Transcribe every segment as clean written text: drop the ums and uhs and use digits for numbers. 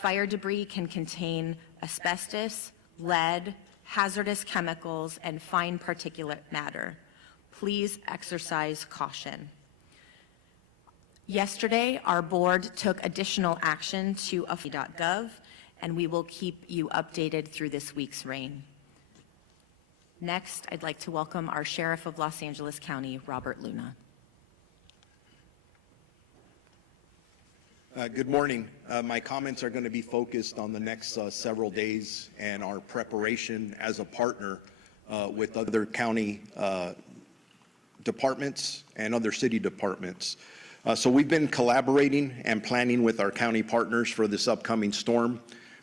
Fire debris can contain asbestos, lead, hazardous chemicals, and fine particulate matter. Please exercise caution. Yesterday, our board took additional action to .gov, and we will keep you updated through this week's rain. Next, I'd like to welcome our Sheriff of Los Angeles County, Robert Luna. Good morning. My comments are going to be focused on the next several days and our preparation as a partner with other county departments and other city departments. So we've been collaborating and planning with our county partners for this upcoming storm.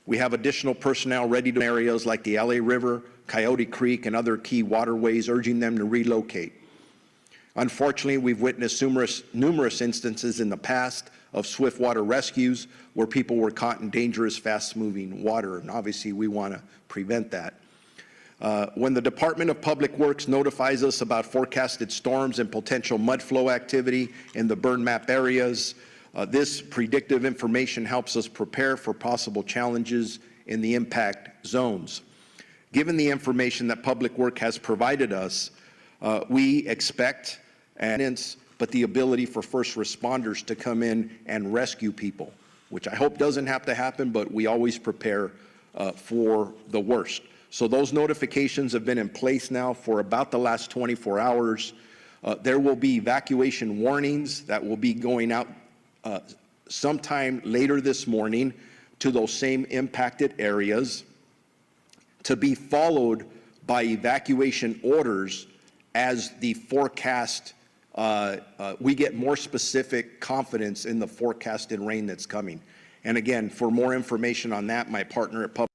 We have additional personnel ready to areas like the LA River, Coyote Creek, and other key waterways, urging them to relocate. Unfortunately, we've witnessed numerous instances in the past of swift water rescues where people were caught in dangerous, fast-moving water, and obviously we want to prevent that. When the Department of Public Works notifies us about forecasted storms and potential mud flow activity in the burn map areas, this predictive information helps us prepare for possible challenges in the impact zones. Given the information that Public Works has provided us, we expect but the ability for first responders to come in and rescue people, which I hope doesn't have to happen, but we always prepare for the worst. So those notifications have been in place now for about the last 24 hours. There will be evacuation warnings that will be going out sometime later this morning to those same impacted areas, to be followed by evacuation orders as the forecast, we get more specific confidence in the forecasted rain that's coming. And again, for more information on that, my partner at Public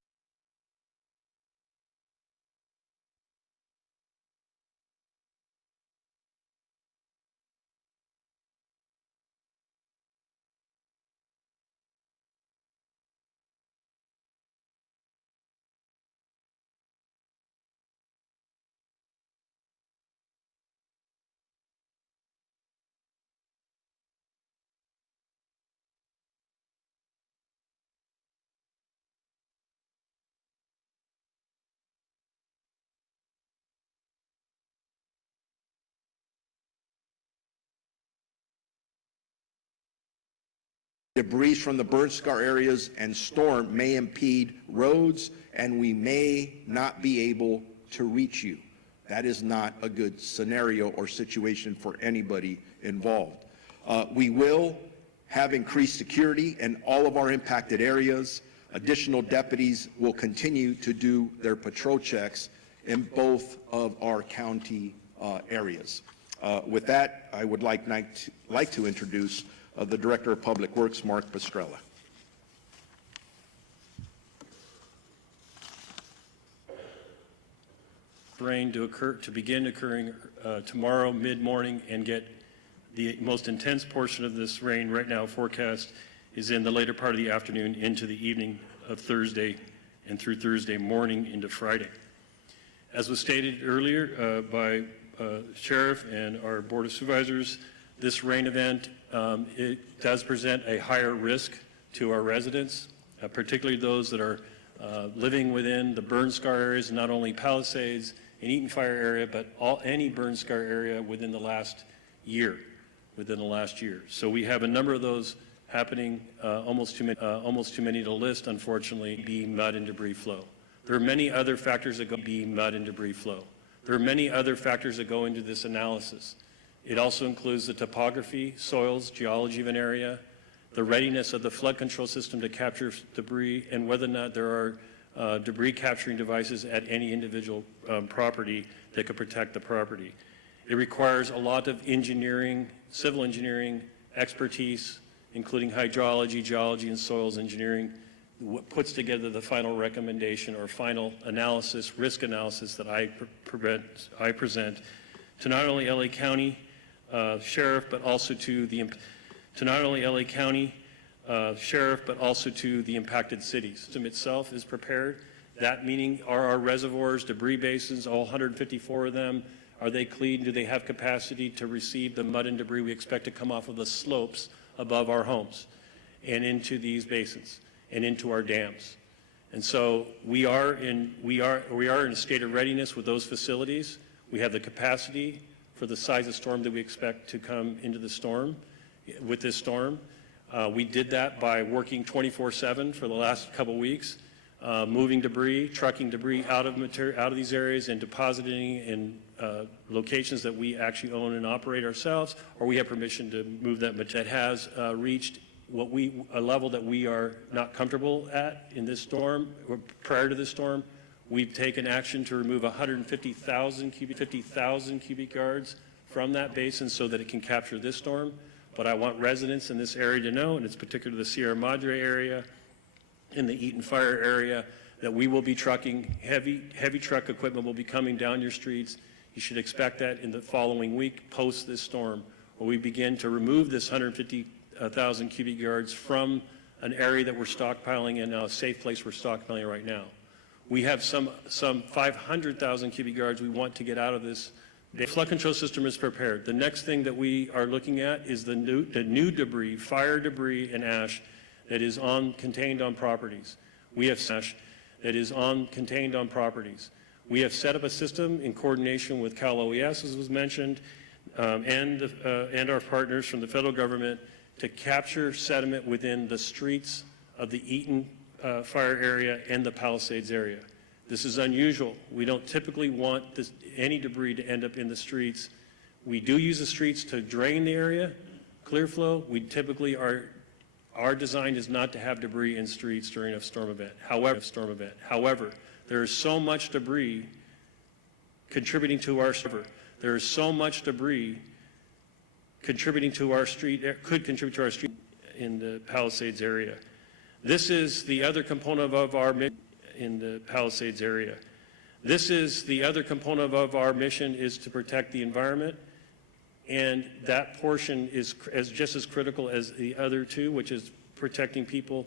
debris from the burn scar areas and storm may impede roads, and we may not be able to reach you. That is not a good scenario or situation for anybody involved. We will have increased security in all of our impacted areas. Additional deputies will continue to do their patrol checks in both of our county areas. With that, I would like to introduce the Director of Public Works, Mark Pastrella. Rain to begin occurring tomorrow mid-morning and get the most intense portion of this rain right now forecast is in the later part of the afternoon into the evening of Thursday and through Thursday morning into Friday. As was stated earlier by Sheriff and our Board of Supervisors, this rain event, it does present a higher risk to our residents, particularly those that are living within the burn scar areas, not only Palisades and Eaton Fire area, but any burn scar area within the last year. So we have a number of those happening, almost too many to list, unfortunately, be mud and debris flow. There are many other factors that go into this analysis. It also includes the topography, soils, geology of an area, the readiness of the flood control system to capture debris, and whether or not there are debris capturing devices at any individual property that could protect the property. It requires a lot of engineering, civil engineering expertise, including hydrology, geology, and soils engineering, what puts together the final recommendation or final analysis, risk analysis that I present to not only LA County Sheriff, but also to the impacted cities. The system itself is prepared. That meaning, are our reservoirs, debris basins, all 154 of them, are they clean? Do they have capacity to receive the mud and debris we expect to come off of the slopes above our homes and into these basins? and into our dams. And so we are in a state of readiness with those facilities. We have the capacity for the size of storm that we expect to come into the storm, with this storm. We did that by working 24/7 for the last couple weeks, moving debris, trucking debris out of these areas and depositing in locations that we actually own and operate ourselves, or we have permission to move that material. That has reached a level that we are not comfortable at in this storm, or prior to this storm. We've taken action to remove 150,000 cubic yards from that basin so that it can capture this storm. But I want residents in this area to know, and it's particularly the Sierra Madre area, in the Eaton Fire area, that we will be trucking, heavy truck equipment will be coming down your streets. You should expect that in the following week post this storm, where we begin to remove this 150,000 cubic yards from an area that we're stockpiling in, a safe place we're stockpiling right now. We have some 500,000 cubic yards we want to get out of this. The flood control system is prepared. The next thing that we are looking at is the new debris, fire debris and ash that is contained on properties. We have ash that is contained on properties. We have set up a system in coordination with Cal OES, as was mentioned, and our partners from the federal government to capture sediment within the streets of the Eaton fire area and the Palisades area. This is unusual. We don't typically want any debris to end up in the streets. We do use the streets to drain the area, clear flow. We typically our design is not to have debris in streets during a storm event. However, there is so much debris contributing to our street. There is so much debris contributing to our street, could contribute to our street in the Palisades area. This is the other component of our mission in the Palisades area. This is the other component of our mission, is to protect the environment, and that portion is just as critical as the other two, which is protecting people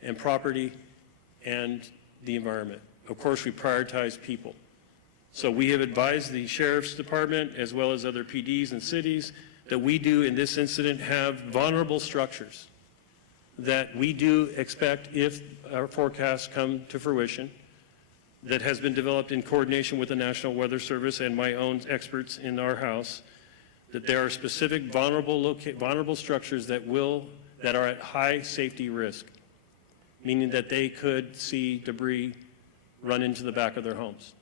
and property and the environment. Of course, we prioritize people. So we have advised the Sheriff's Department, as well as other PDs and cities, that we do in this incident have vulnerable structures that we do expect, if our forecasts come to fruition, that has been developed in coordination with the National Weather Service and my own experts in our house, that there are specific vulnerable structures that are at high safety risk, meaning that they could see debris run into the back of their homes.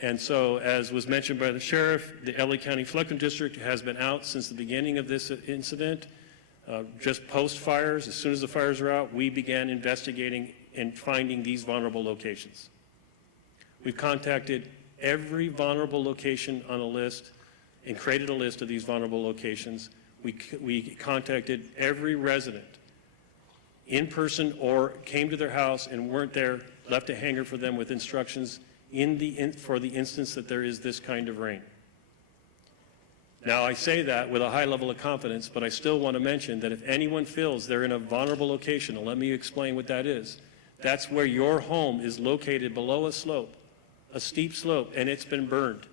And so, as was mentioned by the sheriff, the LA County Flood Control District has been out since the beginning of this incident. Just post fires, as soon as the fires are out, we began investigating and finding these vulnerable locations. We've contacted every vulnerable location on a list and created a list of these vulnerable locations. We contacted every resident in person or came to their house and weren't there, left a hanger for them with instructions for the instance that there is this kind of rain. Now, I say that with a high level of confidence, but I still want to mention that if anyone feels they're in a vulnerable location, and let me explain what that is. That's where your home is located below a slope, a steep slope, and it's been burned.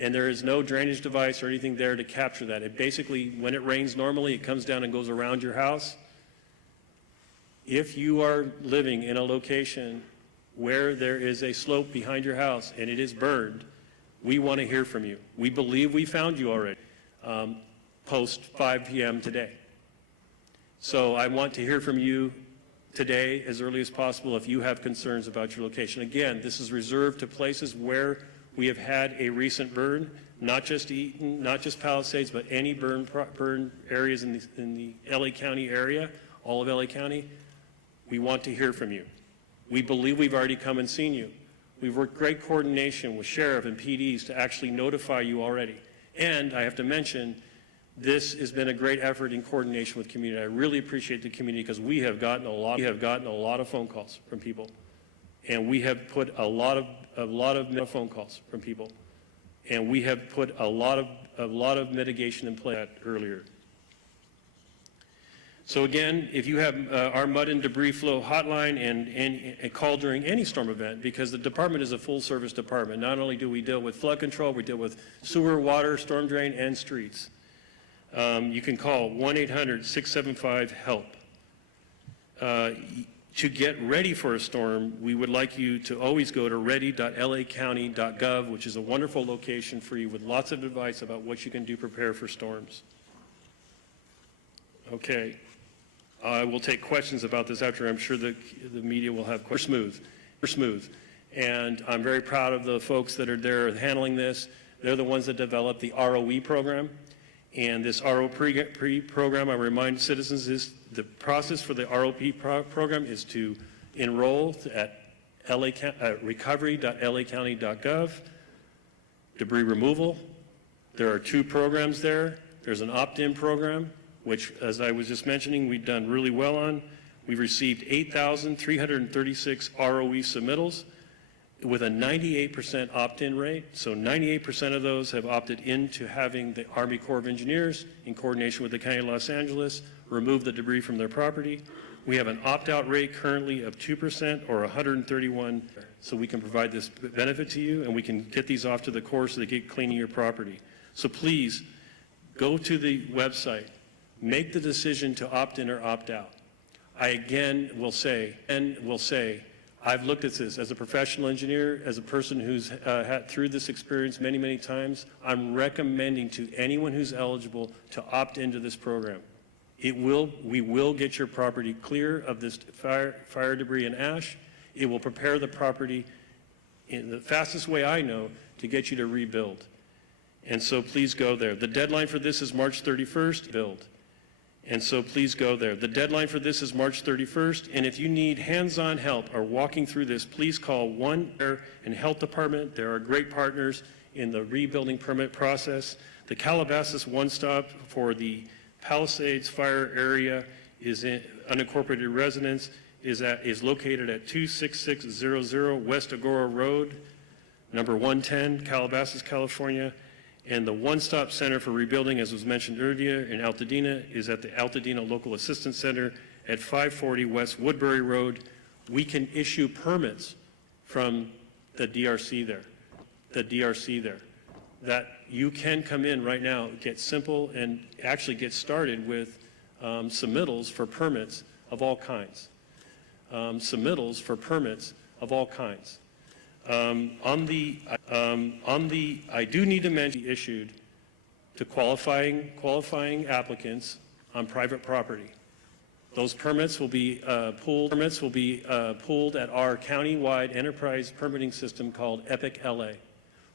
And there is no drainage device or anything there to capture that. It basically, when it rains normally, it comes down and goes around your house. If you are living in a location where there is a slope behind your house and it is burned, we want to hear from you. We believe we found you already post 5 p.m. today. So I want to hear from you today as early as possible if you have concerns about your location. Again, this is reserved to places where we have had a recent burn, not just Eaton, not just Palisades, but any burn areas in the LA County area, all of LA County. We want to hear from you. We believe we've already come and seen you. We've worked great coordination with sheriff and PDs to actually notify you already. And I have to mention, this has been a great effort in coordination with community. I really appreciate the community because we have gotten a lot of phone calls from people. And we have put a lot of phone calls from people. And we have put a lot of mitigation in place earlier. So again, if you have our mud and debris flow hotline and call during any storm event, because the department is a full service department. Not only do we deal with flood control, we deal with sewer, water, storm drain, and streets. You can call 1-800-675-HELP. To get ready for a storm, we would like you to always go to ready.lacounty.gov, which is a wonderful location for you with lots of advice about what you can do to prepare for storms. Okay. I will take questions about this after. I'm sure the media will have questions. We're smooth. And I'm very proud of the folks that are there handling this. They're the ones that developed the ROE program. And this ROP program, I remind citizens, is the process for the ROP program is to enroll at recovery.lacounty.gov. Debris removal. There are 2 programs there. There's an opt-in program, which, as I was just mentioning, we've done really well on. We've received 8,336 ROE submittals with a 98% opt-in rate. So 98% of those have opted into having the Army Corps of Engineers, in coordination with the County of Los Angeles, remove the debris from their property. We have an opt-out rate currently of 2% or 131, so we can provide this benefit to you, and we can get these off to the Corps so they get cleaning your property. So please, go to the website, make the decision to opt in or opt out. I again will say, I've looked at this as a professional engineer, as a person who's had through this experience many, many times. I'm recommending to anyone who's eligible to opt into this program. We will get your property clear of this fire debris and ash. It will prepare the property in the fastest way I know to get you to rebuild. And so please go there. The deadline for this is March 31st. Build. And so please go there. The deadline for this is March 31st. And if you need hands-on help or walking through this, please call 1 and Health Department. There are great partners in the rebuilding permit process. The Calabasas One Stop for the Palisades Fire Area is in unincorporated residence is located at 26600 West Agora Road, number 110, Calabasas, California. And the One-Stop Center for Rebuilding, as was mentioned earlier, in Altadena is at the Altadena Local Assistance Center at 540 West Woodbury Road. We can issue permits from the DRC there, that you can come in right now, get simple, and actually get started with submittals for permits of all kinds. I do need to mention issued to qualifying applicants on private property. Those permits will be pulled at our county-wide enterprise permitting system called EPIC LA.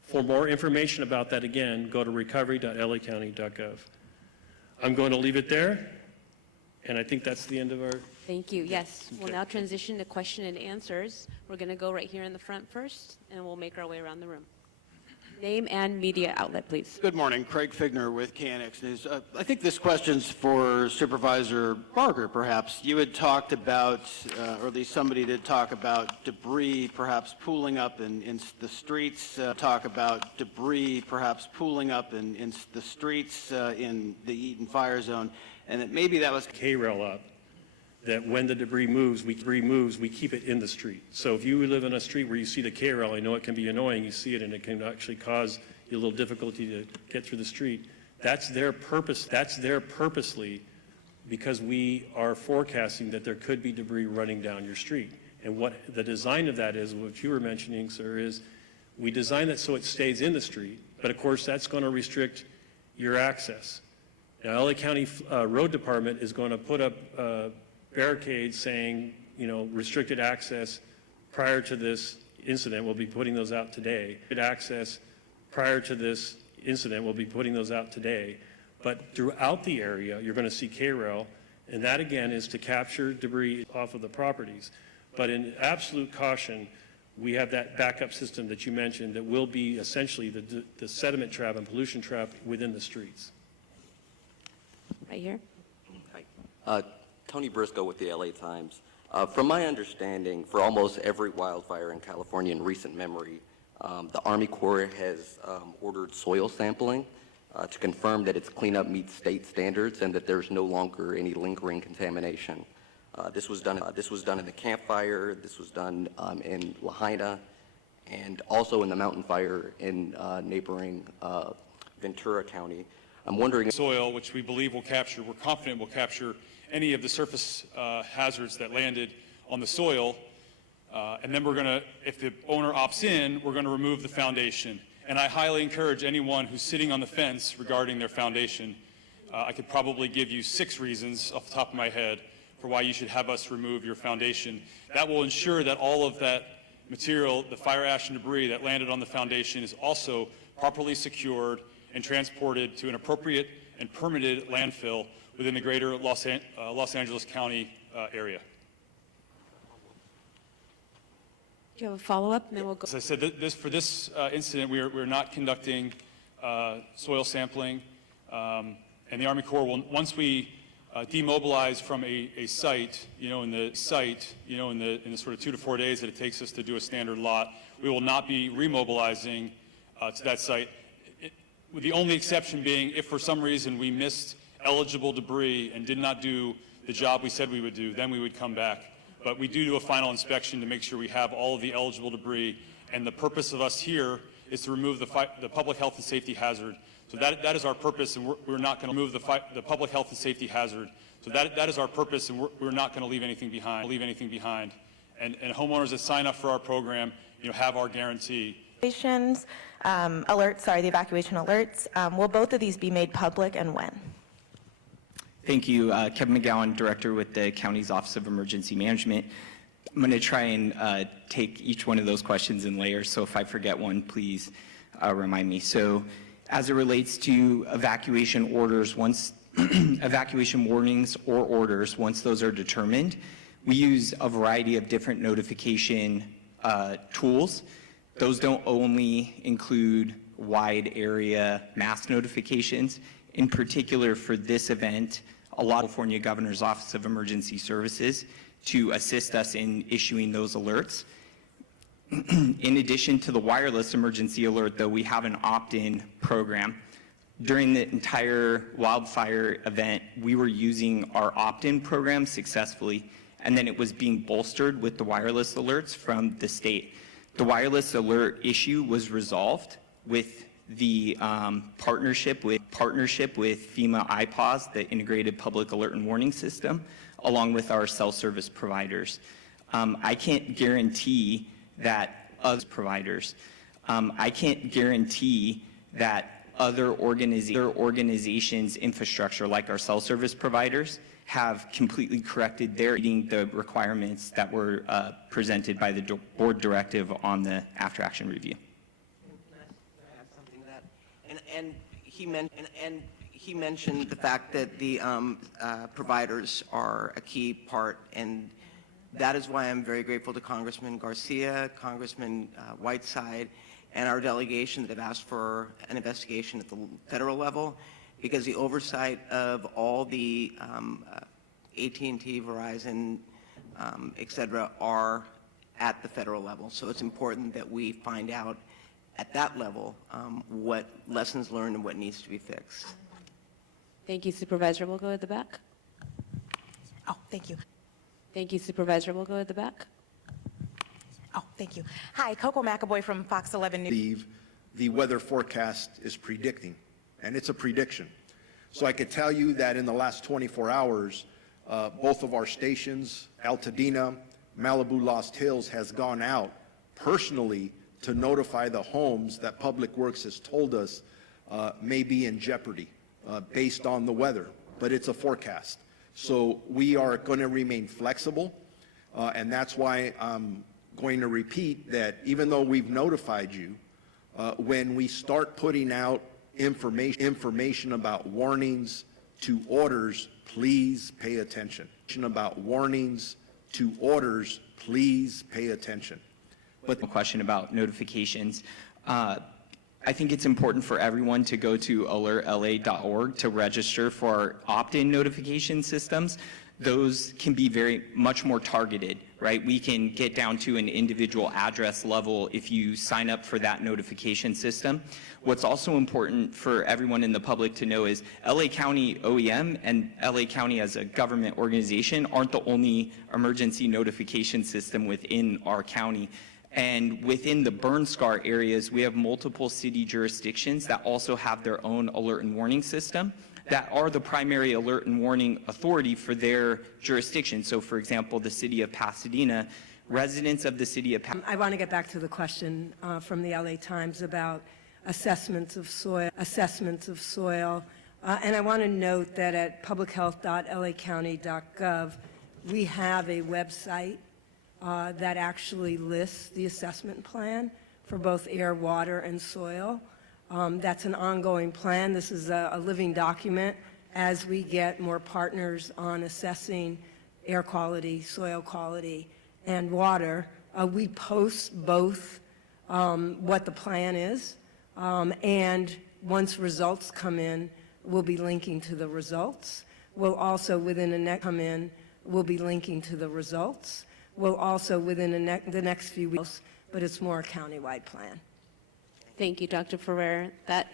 For more information about that, again, go to recovery.lacounty.gov. I'm going to leave it there, and I think that's the end of our. Thank you. Yes, we'll now transition to question and answers. We're going to go right here in the front first, and we'll make our way around the room. Name and media outlet, please. Good morning. Craig Figner with KNX News. I think this question's for Supervisor Barger, perhaps. You had talked about, or at least somebody did talk about debris perhaps pooling up in the streets, in the Eaton Fire Zone, and that maybe that was K-rail up, that when the debris moves, we keep it in the street. So if you live in a street where you see the K-rail, I know it can be annoying, you see it, and it can actually cause you a little difficulty to get through the street. That's there purposely because we are forecasting that there could be debris running down your street. And what the design of that is, what you were mentioning, sir, is we design it so it stays in the street, but of course that's going to restrict your access. Now, LA County Road Department is going to put up barricades saying, restricted access prior to this incident. We'll be putting those out today. But throughout the area, you're going to see K-rail, and that again is to capture debris off of the properties. But in absolute caution, we have that backup system that you mentioned that will be essentially the sediment trap and pollution trap within the streets. Right here. Hi. Tony Briscoe with the LA Times. From my understanding, for almost every wildfire in California in recent memory, the Army Corps has ordered soil sampling to confirm that its cleanup meets state standards and that there's no longer any lingering contamination. This was done in the Camp Fire, this was done in Lahaina, and also in the Mountain Fire in neighboring Ventura County. I'm wondering. Soil, which we believe will capture, we're confident will capture any of the surface hazards that landed on the soil. And then we're going to, if the owner opts in, we're going to remove the foundation. And I highly encourage anyone who's sitting on the fence regarding their foundation. I could probably give you 6 reasons off the top of my head for why you should have us remove your foundation. That will ensure that all of that material, the fire ash and debris that landed on the foundation, is also properly secured and transported to an appropriate and permitted landfill within the greater Los Angeles County area. Do you have a follow-up? And then we'll go. As I said, for this incident, we're not conducting soil sampling. And the Army Corps will, once we demobilize from a site, in the sort of 2 to 4 days that it takes us to do a standard lot, we will not be remobilizing to that site. With the only exception being if for some reason we missed eligible debris and did not do the job we said we would do, then we would come back. But we do a final inspection to make sure we have all of the eligible debris. And the purpose of us here is to remove the public health and safety hazard. So that is our purpose, and we're not going to remove the public health and safety hazard. So that is our purpose, and we're not going to leave anything behind. And homeowners that sign up for our program, have our guarantee. The evacuation alerts. Will both of these be made public, and when? Thank you. Kevin McGowan, Director with the County's Office of Emergency Management. I'm going to try and take each one of those questions in layers, so if I forget one, please remind me. So as it relates to evacuation orders, once evacuation warnings or orders, once those are determined, we use a variety of different notification tools. Those don't only include wide area mass notifications. In particular, for this event, a lot of California Governor's Office of Emergency Services to assist us in issuing those alerts. In addition to the wireless emergency alert, though, we have an opt-in program. During the entire wildfire event, we were using our opt-in program successfully, and then it was being bolstered with the wireless alerts from the state. The wireless alert issue was resolved with the partnership with FEMA IPAWS, the Integrated Public Alert and Warning System, along with our cell service providers. I can't guarantee that other providers. I can't guarantee that other organizations' infrastructure, like our cell service providers, have completely corrected their meeting the requirements that were presented by the board directive on the after-action review. And he mentioned the fact that the providers are a key part, and that is why I'm very grateful to Congressman Garcia, Congressman Whiteside, and our delegation that have asked for an investigation at the federal level, because the oversight of all the AT&T, Verizon, et cetera, are at the federal level. So it's important that we find out at that level what lessons learned and what needs to be fixed. Thank you, Supervisor. We'll go at the back. Oh, thank you. Thank you, Supervisor. We'll go at the back. Oh, thank you. Hi, Coco McAvoy from Fox 11 News. The weather forecast is predicting, and it's a prediction. So I could tell you that in the last 24 hours, both of our stations, Altadena, Malibu Lost Hills, has gone out personally to notify the homes that Public Works has told us may be in jeopardy based on the weather, but it's a forecast. So we are going to remain flexible, and that's why I'm going to repeat that even though we've notified you, when we start putting out information about warnings to orders, please pay attention. About warnings to orders, please pay attention. But the question about notifications, I think it's important for everyone to go to alertla.org to register for our opt-in notification systems. Those can be much more targeted, right? We can get down to an individual address level if you sign up for that notification system. What's also important for everyone in the public to know is LA County OEM and LA County as a government organization aren't the only emergency notification system within our county. And within the burn scar areas, we have multiple city jurisdictions that also have their own alert and warning system. that are the primary alert and warning authority for their jurisdiction. So, for example, the city of Pasadena, residents of the city of Pasadena. I want to get back to the question from the LA Times about assessments of soil. And I want to note that at publichealth.lacounty.gov, we have a website that actually lists the assessment plan for both air, water, and soil. That's an ongoing plan. This is a living document as we get more partners on assessing air quality, soil quality, and water. We post both what the plan is, and once results come in, we'll be linking to the results. We'll also, within the next the next few weeks, but it's more a countywide plan. Thank you, Dr. Ferrer. That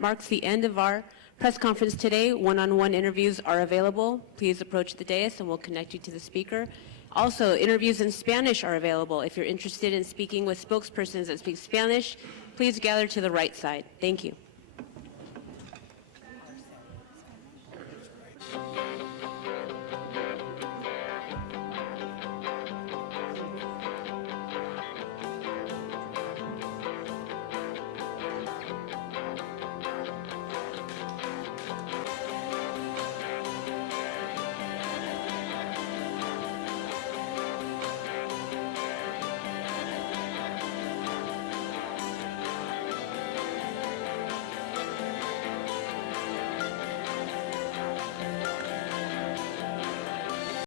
marks the end of our press conference today. One-on-one interviews are available. Please approach the dais and we'll connect you to the speaker. Also, interviews in Spanish are available. If you're interested in speaking with spokespersons that speak Spanish, please gather to the right side. Thank you.